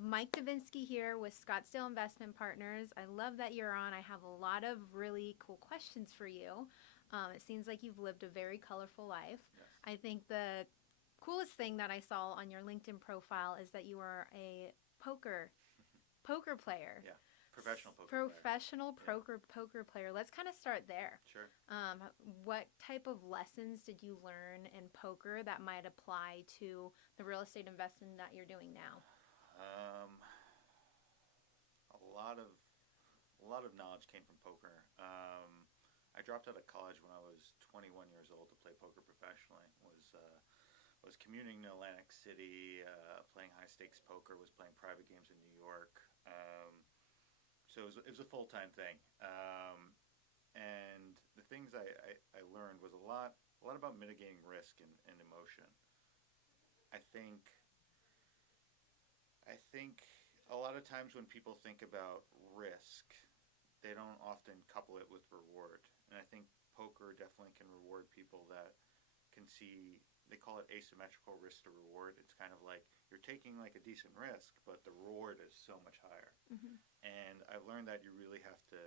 have Mike Devinsky here with Scottsdale Investment Partners. I love that you're on. I have a lot of really cool questions for you. It seems like you've lived a very colorful life. Yes. I think the coolest thing that I saw on your LinkedIn profile is that you are a poker player. Yeah. Professional poker player. Professional Yeah. poker player. Let's kind of start there. Sure. What type of lessons did you learn in poker that might apply to the real estate investment that you're doing now? A lot of knowledge came from poker. I dropped out of college when I was 21 years old to play poker professionally. Was commuting to Atlantic City, playing high stakes poker. Was playing private games in New York. So it was a full time thing. And the things I learned was a lot about mitigating risk and emotion. I think I think a lot of times when people think about risk, they don't often couple it with reward. And I think poker definitely can reward people that can see, they call it asymmetrical risk to reward. It's kind of like you're taking like a decent risk, but the reward is so much higher. Mm-hmm. And I've learned that you really have to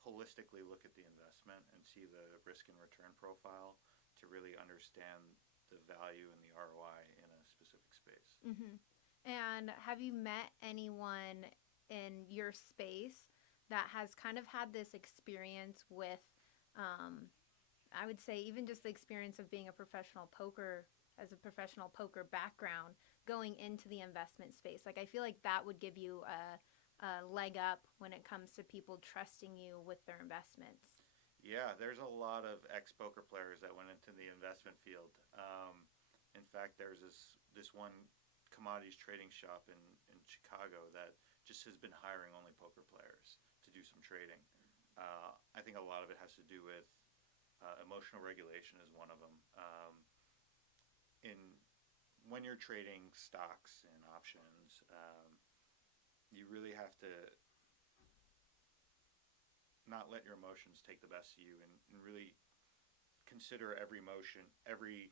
holistically look at the investment and see the risk and return profile to really understand the value and the ROI in a specific space. Mm-hmm. And have you met anyone in your space that has kind of had this experience with, I would say, even just the experience of being as a professional poker background, going into the investment space? Like, I feel like that would give you a leg up when it comes to people trusting you with their investments. Yeah, there's a lot of ex-poker players that went into the investment field. In fact, there's this one commodities trading shop in Chicago that just has been hiring only poker players to do some trading. I think a lot of it has to do with emotional regulation is one of them. In When you're trading stocks and options, you really have to not let your emotions take the best of you, and really consider every emotion, every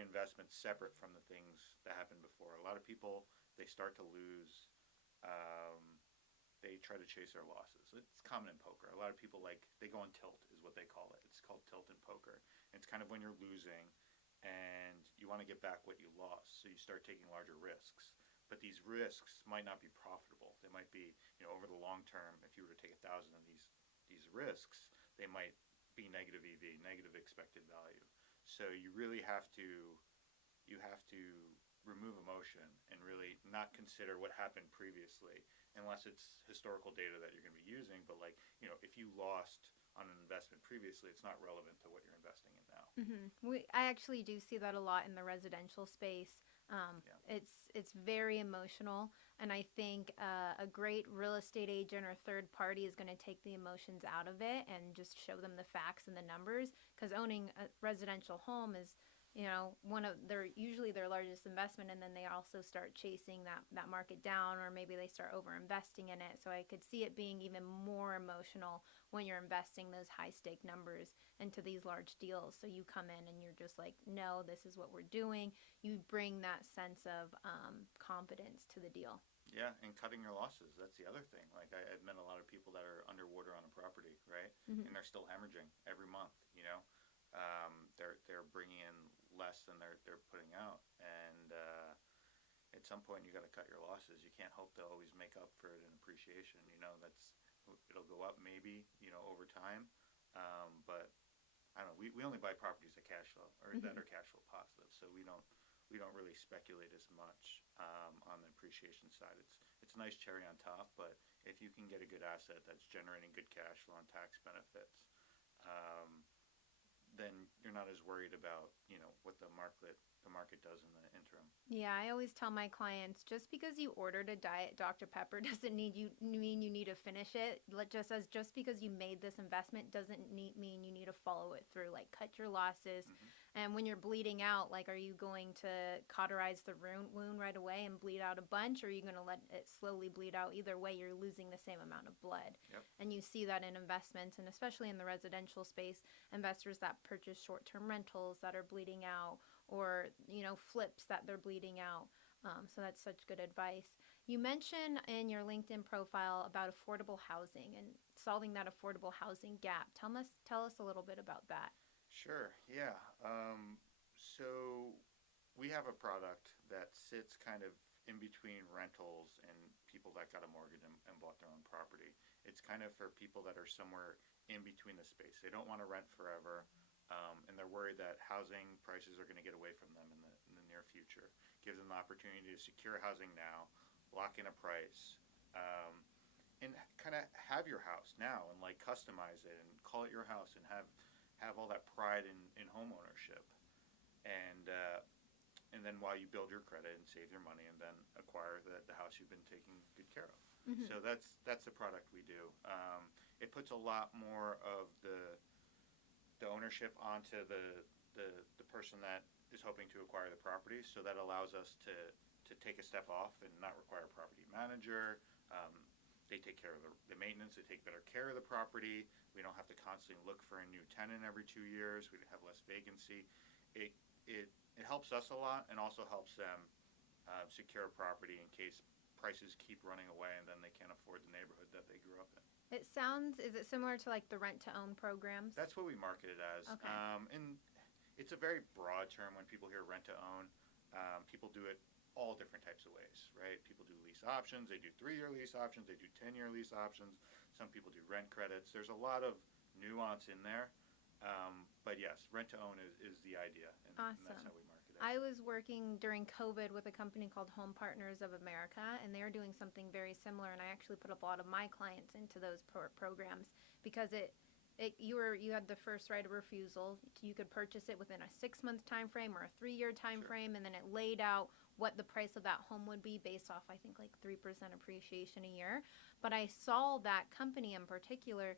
investment separate from the things that happened before. A lot of people, they start to lose. They try to chase their losses. It's common in poker. A lot of people, like, they go on tilt is what they call it. It's called tilt in poker. It's kind of when you're losing and you want to get back what you lost, so you start taking larger risks. But these risks might not be profitable. They might be, over the long term, if you were to take 1,000 of these risks, they might be negative EV, negative expected value. So you have to remove emotion and really not consider what happened previously, unless it's historical data that you're going to be using. But, like, if you lost on an investment previously, it's not relevant to what you're investing in now. Mm-hmm. I actually do see that a lot in the residential space. Yeah. It's very emotional, and I think a great real estate agent or third party is going to take the emotions out of it and just show them the facts and the numbers. Because owning a residential home is, one of usually their largest investment, and then they also start chasing that market down, or maybe they start over investing in it. So I could see it being even more emotional when you're investing those high stake numbers into these large deals. So you come in and you're just like, no, this is what we're doing. You bring that sense of confidence to the deal. Yeah, and cutting your losses. That's the other thing. Like, I've met a lot of people that are underwater on a property, right? Mm-hmm. And they're still hemorrhaging every month. They're bringing in less than they're putting out, and at some point you got to cut your losses. You can't hope to always make up for it in appreciation. It'll go up maybe over time, but I don't know. We only buy properties that cash flow or Mm-hmm. that are cash flow positive, so we don't really speculate as much on the appreciation side. It's a nice cherry on top, but if you can get a good asset that's generating good cash flow and tax benefits, then you're not as worried about what the market does in the interim. Yeah, I always tell my clients, just because you ordered a Diet Dr. Pepper doesn't mean you need to finish it. Just because you made this investment doesn't mean you need to follow it through. Like, cut your losses. Mm-hmm. And when you're bleeding out, like, are you going to cauterize the wound right away and bleed out a bunch, or are you going to let it slowly bleed out? Either way, you're losing the same amount of blood. Yep. And you see that in investments, and especially in the residential space, investors that purchase short-term rentals that are bleeding out, or flips that they're bleeding out. So that's such good advice. You mentioned in your LinkedIn profile about affordable housing and solving that affordable housing gap. Tell us a little bit about that. Sure. Yeah. So we have a product that sits kind of in between rentals and people that got a mortgage and bought their own property. It's kind of for people that are somewhere in between the space. They don't want to rent forever, and they're worried that housing prices are going to get away from them in the near future. Gives them the opportunity to secure housing now, lock in a price, um, and kind of have your house now and like customize it and call it your house and have all that pride in home ownership. And then while you build your credit and save your money and then acquire the house you've been taking good care of. Hmm. So that's the product we do. It puts a lot more of the ownership onto the person that is hoping to acquire the property. So that allows us to take a step off and not require a property manager. Um, they take care of the maintenance. They take better care of the property. We don't have to constantly look for a new tenant every 2 years. We have less vacancy. It it it helps us a lot and also helps them secure a property in case prices keep running away and then they can't afford the neighborhood that they grew up in. Is it similar to like the rent to own programs? That's what we market it as. Okay. And it's a very broad term when people hear rent to own. People do it all different types of ways, right? People do lease options, they do 3 year lease options, they do 10 year lease options. Some people do rent credits. There's a lot of nuance in there. But yes, rent to own is the idea, and that's Awesome. how we market it. I was working during COVID with a company called Home Partners of America, and they're doing something very similar. And I actually put a lot of my clients into those programs because you had the first right of refusal. You could purchase it within a 6 month time frame or a 3 year time Sure. frame, and then it laid out what the price of that home would be based off I think like 3% appreciation a year. But I saw that company in particular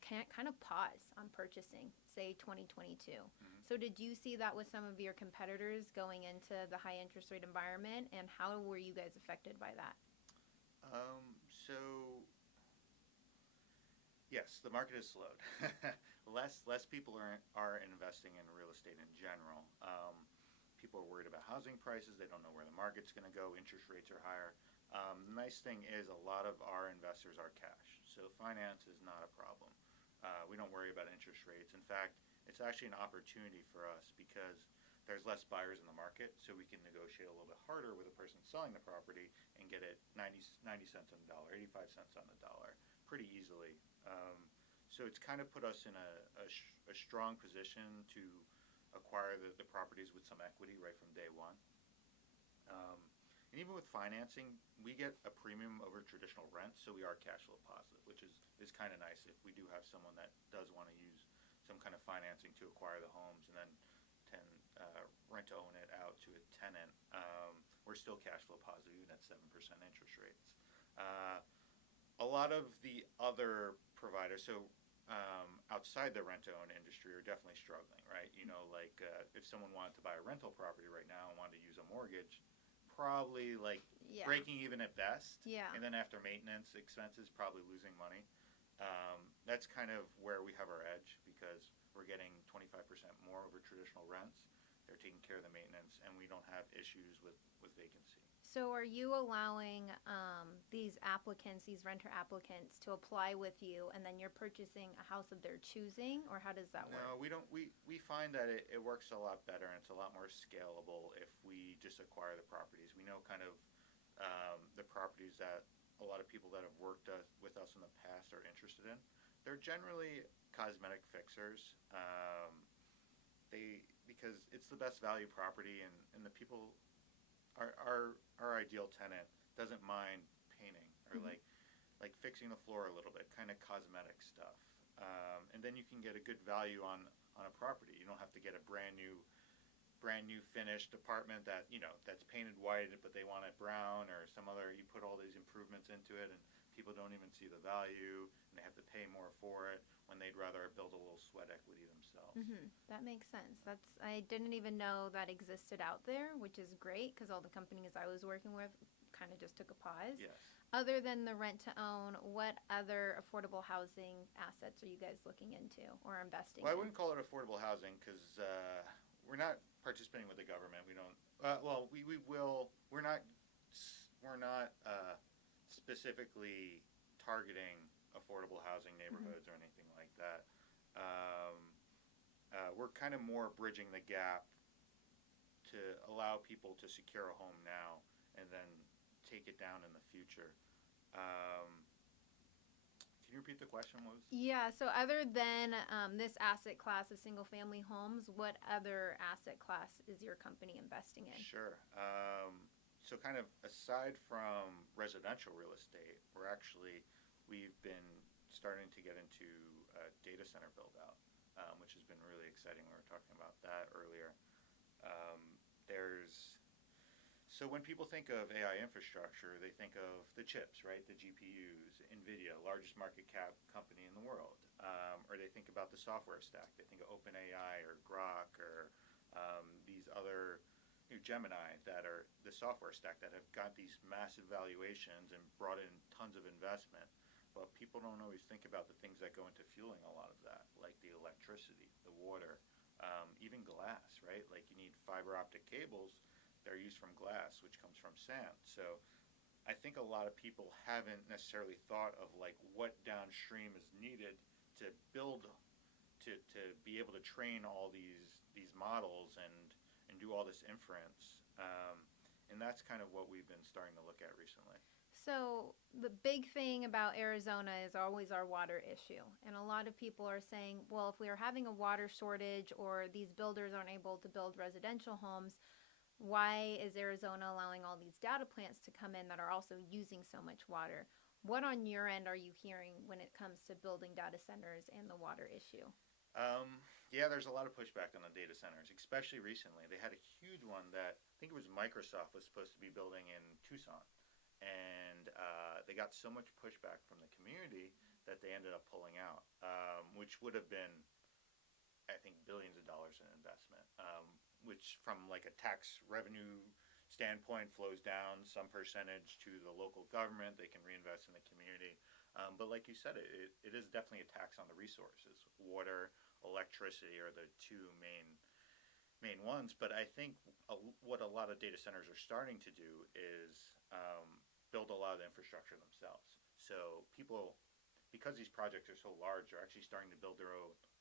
can't kind of pause on purchasing, say 2022. Mhm. So did you see that with some of your competitors going into the high interest rate environment, and how were you guys affected by that? So yes, the market has slowed. Less people are investing in real estate in general. People are worried about housing prices. They don't know where the market's going to go. Interest rates are higher. The nice thing is a lot of our investors are cash, so finance is not a problem. We don't worry about interest rates. In fact, it's actually an opportunity for us because there's less buyers in the market, so we can negotiate a little bit harder with a person selling the property and get it 90 cents on the dollar, 85 cents on the dollar pretty easily. Um, so it's kind of put us in a strong position to acquire the properties with some equity right from day one. Um, and even with financing, we get a premium over traditional rent, so we are cash flow positive, which is kind of nice if we do have someone that does want to use some kind of financing to acquire the homes and then ten, rent to own it out to a tenant. We're still cash flow positive even at 7% interest rates. Uh, a lot of the other providers, so outside the rent to own industry, are definitely struggling, right? You know, like if someone wanted to buy a rental property right now and wanted to use a mortgage, probably like Yeah. breaking even at best, Yeah. and then after maintenance expenses, probably losing money. That's kind of where we have our edge because we're getting 25% more over traditional rents. They're taking care of the maintenance, and we don't have issues with vacancy. So are you allowing these applicants, these renter applicants, to apply with you, and then you're purchasing a house of their choosing, or how does that No, work? we don't. We find that it works a lot better and it's a lot more scalable if we just acquire the properties. We know kind of the properties that a lot of people that have worked with us in the past are interested in. They're generally cosmetic fixers. They because it's the best value property and the people our ideal tenant doesn't mind painting or Hmm. like fixing the floor a little bit, kind of cosmetic stuff. And then you can get a good value on a property. You don't have to get a brand new finished apartment that that's painted white, but they want it brown or some other. You put all these improvements into it, and people don't even see the value, and they have to pay more for it when they'd rather build a little sweat equity themselves. That makes sense. I didn't even know that existed out there, which is great because all the companies I was working with kind of just took a pause. Yes. Other than the rent to own, what other affordable housing assets are you guys looking into or investing Well, I in? wouldn't call it affordable housing because we're not participating with the government. We don't. Well, we will. We're not specifically targeting affordable housing neighborhoods or anything like that. Um, we're kind of more bridging the gap to allow people to secure a home now and then take it down in the future. Um, can you repeat the question? What was? Yeah, so other than this asset class of single family homes, what other asset class is your company investing in? Sure. So kind of aside from residential real estate, we've been starting to get into data center build out, which has been really exciting. We were talking about that earlier. Um, there's So when people think of AI infrastructure, they think of the chips, right? The GPUs, NVIDIA, largest market cap company in the world. Or they think about the software stack. They think of OpenAI or Grok or these other Gemini that are the software stack that have got these massive valuations and brought in tons of investment. But people don't always think about the things that go into fueling a lot of that, like the electricity, the water, even glass, right? Like you need fiber optic cables. They're used from glass, which comes from sand. So I think a lot of people haven't necessarily thought of like what downstream is needed to build to be able to train all these models and do all this inference. And that's kind of what we've been starting to look at recently. So the big thing about Arizona is always our water issue. And a lot of people are saying, well, if we are having a water shortage or these builders aren't able to build residential homes, why is Arizona allowing all these data plants to come in that are also using so much water? What on your end are you hearing when it comes to building data centers and the water issue? Yeah, there's a lot of pushback on the data centers, especially recently. They had a huge one that I think it was Microsoft was supposed to be building in Tucson. And they got so much pushback from the community that they ended up pulling out, which would have been, I think, billions of dollars in investment, which from like a tax revenue standpoint flows down some percentage to the local government. They can reinvest in the community. But like you said, it is definitely a tax on the resources. Water, electricity are the two main ones. But I think what a lot of data centers are starting to do is build a lot of the infrastructure themselves. So people, because these projects are so large, are actually starting to build their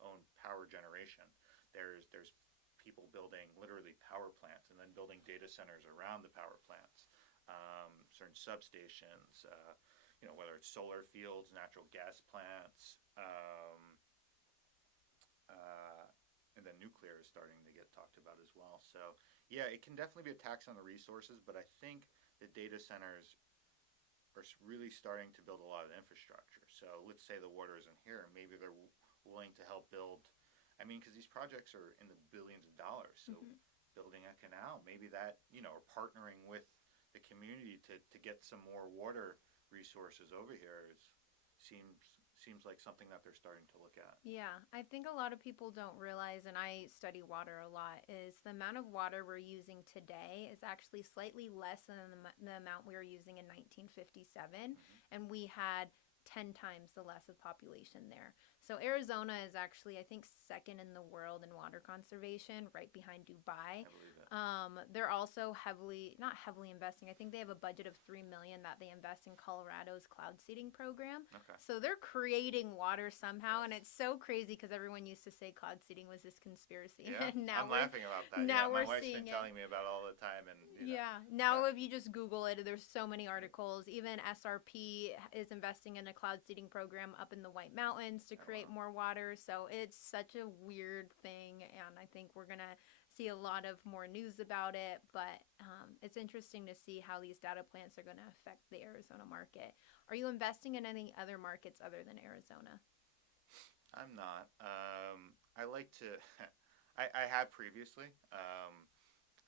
own power generation. There's people building literally power plants and then building data centers around the power plants, certain substations, whether it's solar fields, natural gas plants, and then nuclear is starting to get talked about as well. So yeah, it can definitely be a tax on the resources, but I think the data centers are really starting to build a lot of infrastructure. So let's say the water isn't here, maybe they're willing to help build. I mean, because these projects are in the billions of dollars. So building a canal, maybe that, or partnering with the community to get some more water resources over here seems like something that they're starting to look at. Yeah, I think a lot of people don't realize, and I study water a lot, is the amount of water we're using today is actually slightly less than the amount we were using in 1957, and we had 10 times the less of population there. So Arizona is actually, I think, second in the world in water conservation, right behind Dubai. I believe it. They're also not heavily investing. I think they have a budget of $3 million that they invest in Colorado's cloud seeding program. Okay. So they're creating water somehow, Yes. and it's so crazy because everyone used to say cloud seeding was this conspiracy. Yeah, And now I'm laughing about that. now Yeah, my we're wife's seeing been it. telling me about it all the time, and Yeah. Now, yeah. if you just Google it, there's so many articles. Even SRP is investing in a cloud seeding program up in the White Mountains to create more water. So it's such a weird thing, and I think we're gonna see a lot of more news about it. But it's interesting to see how these data plants are gonna affect the Arizona market. Are you investing in any other markets other than Arizona? I'm not. I like to. I have previously.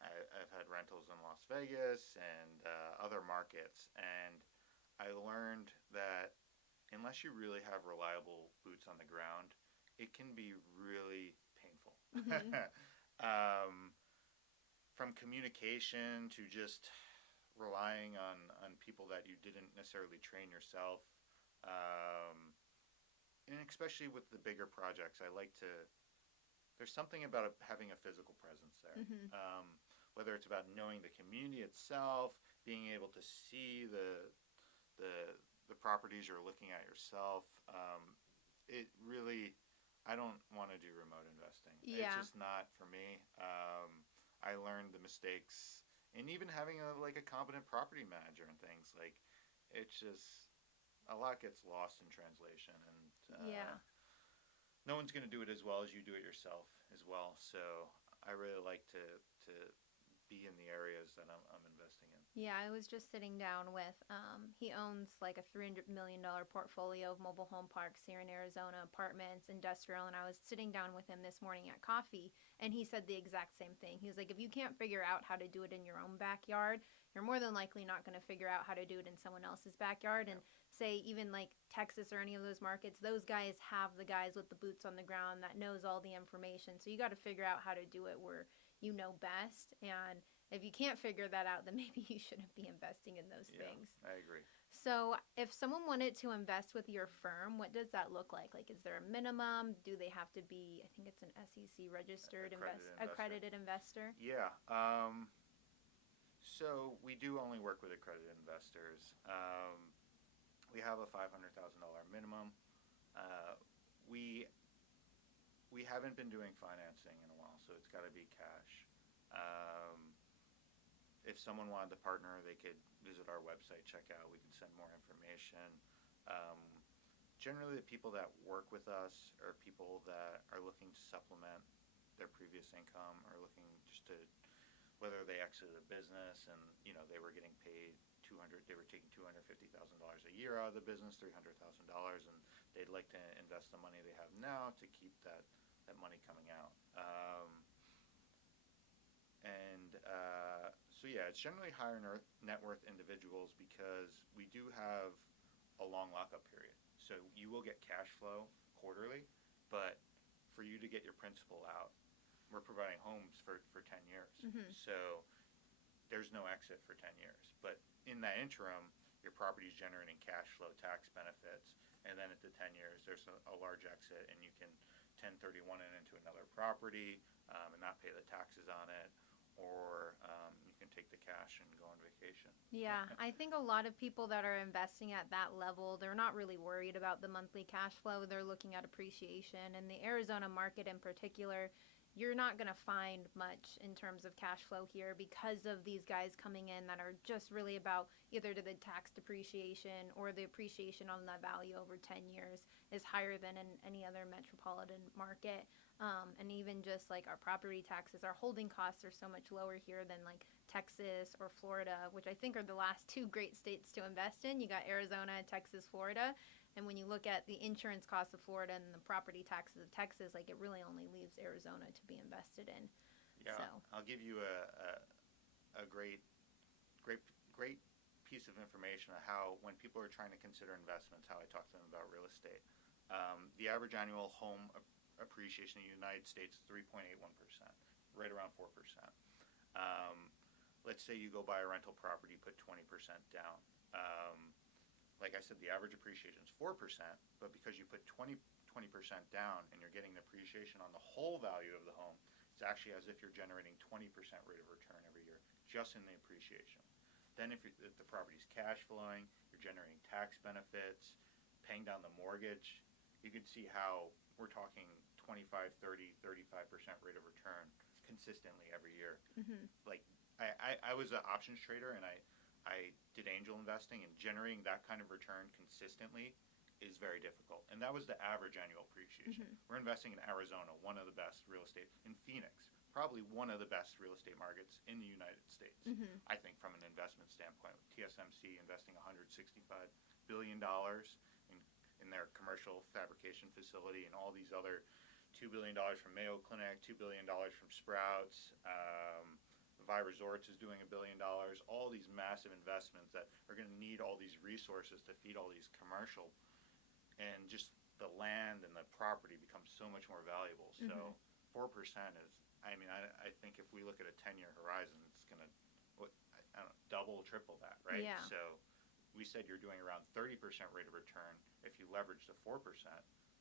I've had rentals in Las Vegas and other markets, and I learned that unless you really have reliable boots on the ground, it can be really painful. From communication to just relying on people that you didn't necessarily train yourself. And especially with the bigger projects, I like to there's something about having a physical presence there. Mm-hmm. Whether it's about knowing the community itself, being able to see the the properties you're looking at yourself. It really, I don't want to do remote investing. It's Yeah. just not for me. I learned the mistakes, and even having a competent property manager and things like, it's just a lot gets lost in translation, and Yeah. no one's going to do it as well as you do it yourself as well. So I really like to be in the areas that I'm investing in. Yeah, I was just sitting down with, he owns like a $300 million portfolio of mobile home parks here in Arizona, apartments, industrial. And I was sitting down with him this morning at coffee, and he said the exact same thing. He was like, if you can't figure out how to do it in your own backyard, you're more than likely not going to figure out how to do it in someone else's backyard. Yeah. And say, even like Texas or any of those markets, those guys have the guys with the boots on the ground that knows all the information. So you got to figure out how to do it where you know best. And if you can't figure that out, then maybe you shouldn't be investing in those Yeah, things. I agree. So, if someone wanted to invest with your firm, what does that look like? Like, is there a minimum? Do they have to be, I think it's an SEC registered accredited investor? Yeah. So we do only work with accredited investors. We have a $500,000 minimum. Uh, we we haven't been doing financing in a while, so it's got to be cash. Um, if someone wanted to partner, they could visit our website, check out. We can send more information. Um, Generally, the people that work with us are people that are looking to supplement their previous income, or looking just to, whether they exited a business and they were getting paid 200, they were taking $250,000 a year out of the business, $300,000, and they'd like to invest the money they have now to keep that money coming out. So yeah, it's generally higher net worth individuals, because we do have a long lockup period. So you will get cash flow quarterly, but for you to get your principal out, we're providing homes for 10 years. Mm-hmm. So there's no exit for 10 years. But in that interim, your property is generating cash flow, tax benefits, and then at the 10 years, there's a large exit, and you can 1031 it into another property, and not pay the taxes on it, or you can take the cash and go on vacation. Yeah, I think a lot of people that are investing at that level, they're not really worried about the monthly cash flow. They're looking at appreciation. And the Arizona market in particular, you're not going to find much in terms of cash flow here because of these guys coming in that are just really about either to the tax depreciation, or the appreciation on that value over 10 years is higher than in any other metropolitan market. And even just like our property taxes, our holding costs are so much lower here than like Texas or Florida, which I think are the last two great states to invest in. You got Arizona, Texas, Florida. And when you look at the insurance costs of Florida and the property taxes of Texas, like, it really only leaves Arizona to be invested in. Yeah, So. I'll give you a great piece of information on how, when people are trying to consider investments, how I talk to them about real estate. The average annual home appreciation in the United States is 3.81%, right around 4%. Let's say you go buy a rental property, put 20% down. Like I said, the average appreciation is 4%, but because you put 20% down and you're getting the appreciation on the whole value of the home, it's actually as if you're generating 20% rate of return every year, just in the appreciation. Then if the property's cash flowing, you're generating tax benefits, paying down the mortgage, you can see how we're talking 25, 30, 35% rate of return consistently every year. Mm-hmm. Like, I was an options trader, and I did angel investing, and generating that kind of return consistently is very difficult. And that was the average annual appreciation. Mm-hmm. We're investing in Arizona, one of the best real estate, in Phoenix, probably one of the best real estate markets in the United States. Mm-hmm. I think from an investment standpoint, with TSMC investing $165 billion in their commercial fabrication facility, and all these other $2 billion from Mayo Clinic, $2 billion from Sprouts, Vi Resorts is doing $1 billion. All these massive investments that are going to need all these resources to feed all these commercial, and just the land and the property becomes so much more valuable. Mm-hmm. So 4% is, I mean, I think if we look at a 10-year horizon, it's going to, I don't know, double, triple that, right? Yeah. So we said you're doing around 30% rate of return. If you leverage the 4%,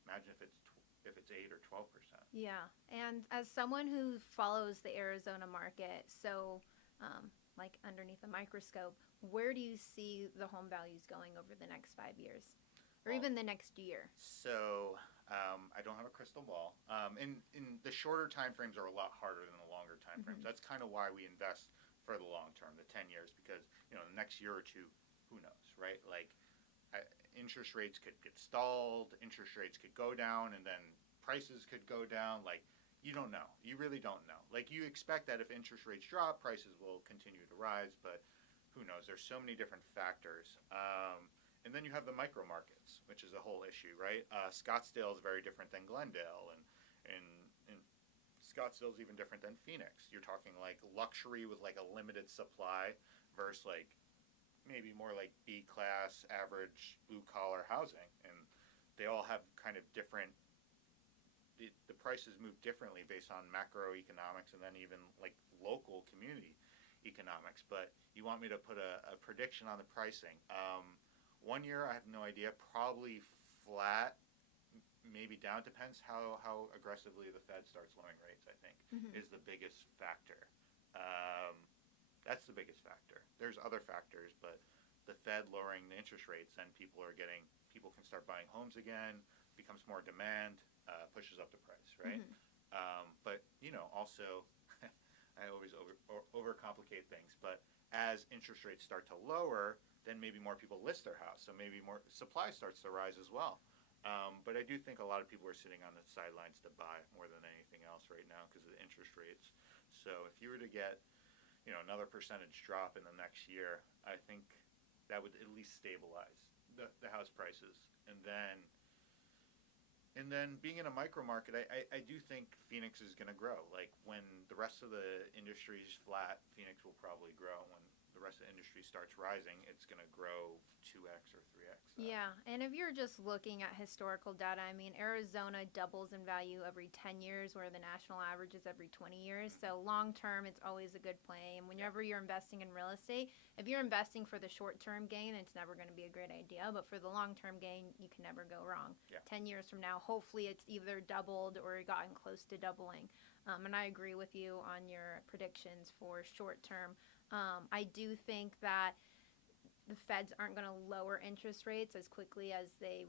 imagine if it's if it's 8 or 12%. Yeah. And as someone who follows the Arizona market, so like underneath a microscope, where do you see the home values going over the next 5 years or Well, even the next year? so I don't have a crystal ball. In the shorter time frames are a lot harder than the longer time frames. Mm-hmm. That's kind of why we invest for the long term, the 10 years, because the next year or two, who knows, right? Like interest rates could get stalled, interest rates could go down, and then prices could go down. Like you don't know. You really don't know. Like you expect that if interest rates drop, prices will continue to rise, but who knows? There's so many different factors. And then you have the micro markets, which is a whole issue, right? Scottsdale is very different than Glendale, and Scottsdale is even different than Phoenix. You're talking like luxury with like a limited supply versus like maybe more like B class, average blue collar housing, and they all have kind of different. The prices move differently based on macroeconomics and then even like local community economics. But you want me to put a prediction on the pricing? 1 year, I have no idea. Probably flat, maybe down. Depends how aggressively the Fed starts lowering rates. I think Mm-hmm. is the biggest factor. Um, that's the biggest factor. There's other factors, but the Fed lowering the interest rates, then people can start buying homes again. Becomes more demand, pushes up the price, right? Mm-hmm. But also, I always overcomplicate things. But as interest rates start to lower, then maybe more people list their house, so maybe more supply starts to rise as well. But I do think a lot of people are sitting on the sidelines to buy more than anything else right now because of the interest rates. So if you were to get another percentage drop in the next year, I think that would at least stabilize the house prices, and then being in a micro market, I do think Phoenix is going to grow. Like when the rest of the industry is flat, Phoenix will probably grow. When the rest of the industry starts rising, it's going to grow 2x or 3x. Yeah, and if you're just looking at historical data, I mean, Arizona doubles in value every 10 years, where the national average is every 20 years. So long term, it's always a good play. And whenever you're investing in real estate, if you're investing for the short term gain, it's never going to be a great idea. But for the long term gain, you can never go wrong. Yeah. 10 years from now, hopefully it's either doubled or gotten close to doubling. And I agree with you on your predictions for short term. I do think that the feds aren't going to lower interest rates as quickly as they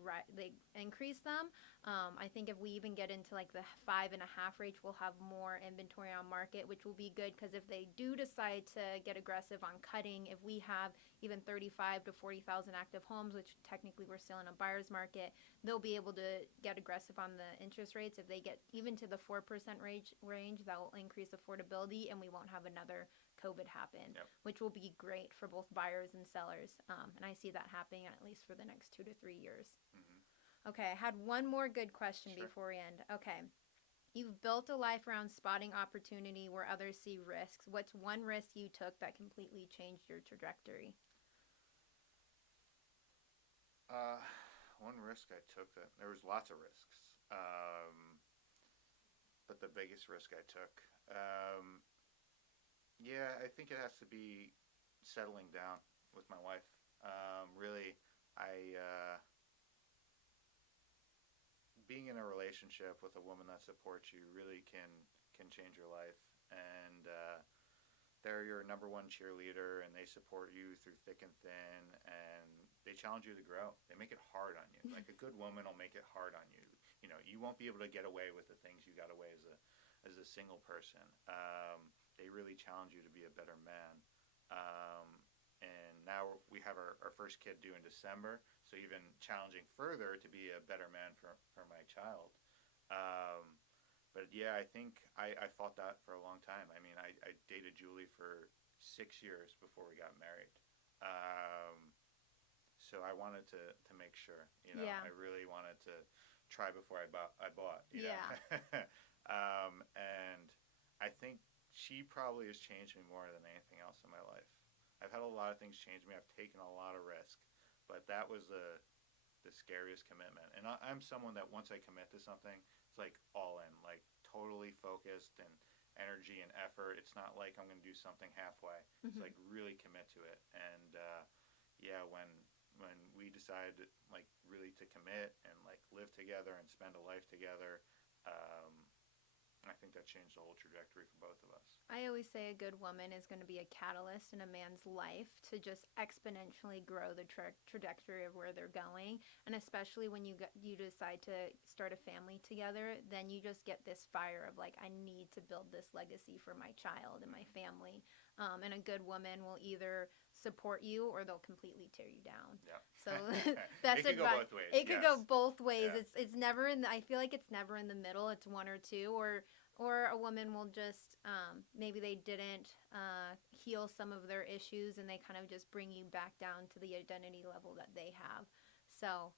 increase them. I think if we even get into like the 5.5 range, we'll have more inventory on market, which will be good because if they do decide to get aggressive on cutting, if we have even 35 to 40,000 active homes, which technically we're still in a buyer's market, they'll be able to get aggressive on the interest rates. If they get even to the 4% range, that will increase affordability, and we won't have another COVID happen, Yep. which will be great for both buyers and sellers. And I see that happening at least for the next 2 to 3 years. Mm-hmm. Okay, I had one more good question Sure. before we end. Okay. You've built a life around spotting opportunity where others see risks. What's one risk you took that completely changed your trajectory? Uh, One risk I took, that there was lots of risks, but the biggest risk I took, yeah, I think it has to be settling down with my wife. Really, being in a relationship with a woman that supports you really can change your life, and they're your number one cheerleader, and they support you through thick and thin, and they challenge you to grow. They make it hard on you. Like a good woman will make it hard on you. You won't be able to get away with the things you got away as a single person. They really challenge you to be a better man. Um, and now we have our first kid due in December, so even challenging further to be a better man for my child. Um, but yeah, I think I fought that for a long time. I mean, I dated Julie for 6 years before we got married. Um, so I wanted to make sure, Yeah. I really wanted to try before I bought. Yeah. And I think she probably has changed me more than anything else in my life. I've had a lot of things change me. I've taken a lot of risk, but that was the scariest commitment. And I'm someone that once I commit to something, it's like all in, like totally focused and energy and effort. It's not like I'm going to do something halfway. It's Mm-hmm. like really commit to it. And yeah, when we decide like really to commit and like live together and spend a life together, um, I think that changed the whole trajectory for both of us. I always say a good woman is going to be a catalyst in a man's life to just exponentially grow the trajectory of where they're going. And especially when you decide to start a family together, then you just get this fire of like, I need to build this legacy for my child and my family. And a good woman will either support you or they'll completely tear you down. Yeah. So best It could go advice. both ways. It could yes. go both ways. Yeah. It's never in the, I feel like it's never in the middle. It's one or two, or a woman will just maybe they didn't heal some of their issues and they kind of just bring you back down to the identity level that they have. So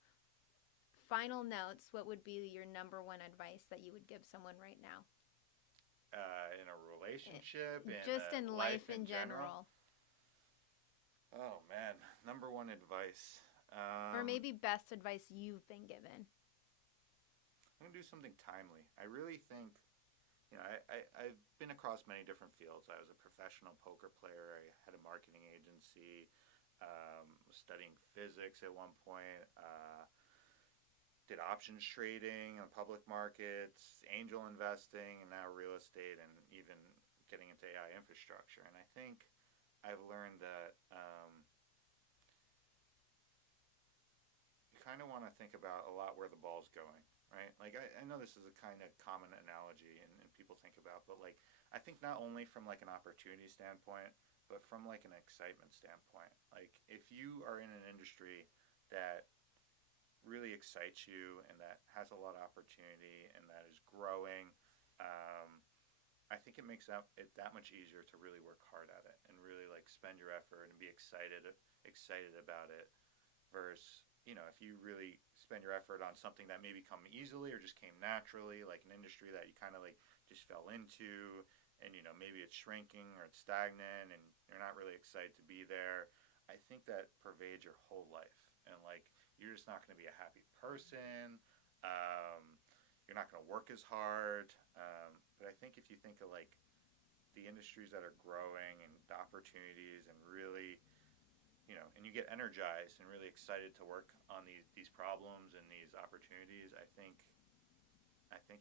final notes, what would be your number one advice that you would give someone right now? In a relationship, Just in life in general. Oh man, number one advice. Or maybe best advice you've been given. I'm gonna do something timely. I really think, I've been across many different fields. I was a professional poker player. I had a marketing agency. Was studying physics at one point. Did options trading in the public markets, angel investing, and now real estate, and even getting into AI infrastructure. And I think I've learned that you kind of want to think about a lot where the ball's going, right? Like I know this is a kind of common analogy, and people think about, but like I think not only from like an opportunity standpoint, but from like an excitement standpoint. Like if you are in an industry that really excites you and that has a lot of opportunity and that is growing, um, I think it makes it that much easier to really work hard at it and really like spend your effort and be excited about it. Versus, if you really spend your effort on something that maybe come easily or just came naturally, like an industry that you kind of like just fell into, and maybe it's shrinking or it's stagnant and you're not really excited to be there. I think that pervades your whole life, and like you're just not going to be a happy person. Um, you're not going to work as hard. But I think if you think of like the industries that are growing and the opportunities and really, and you get energized and really excited to work on these problems and these opportunities, I think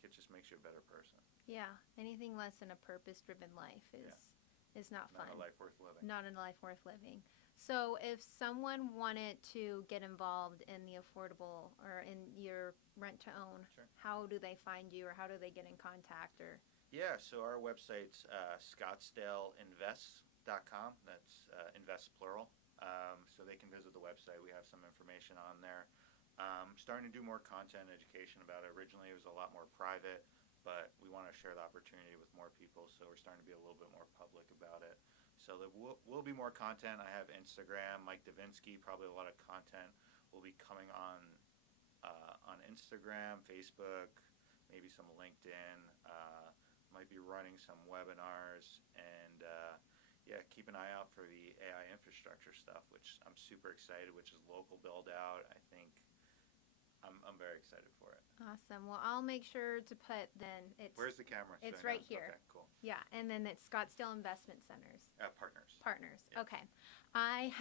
it just makes you a better person. Yeah, anything less than a purpose-driven life is not fun. Not a life worth living. Not a life worth living. So if someone wanted to get involved in the affordable or in your rent to own, Sure. How do they find you or how do they get in contact? Or Yeah, so our website's scottsdaleinvest.com. That's invest plural. So they can visit the website. We have some information on there. Starting to do more content education about it. Originally, it was a lot more private, but we want to share the opportunity with more people, so we're starting to be a little bit more public about it. So there will be more content. I have Instagram, Mike Devinsky. Probably a lot of content will be coming on Instagram, Facebook, maybe some LinkedIn. Might be running some webinars, and yeah, keep an eye out for the AI infrastructure stuff, which I'm super excited. Which is local build out. I think I'm very excited for it. awesome. Well, I'll make sure to put then Where's the camera? it's right here. Okay, cool. Yeah, and then it's Scottsdale Investment Centers Partners. Partners. Yeah. Okay. I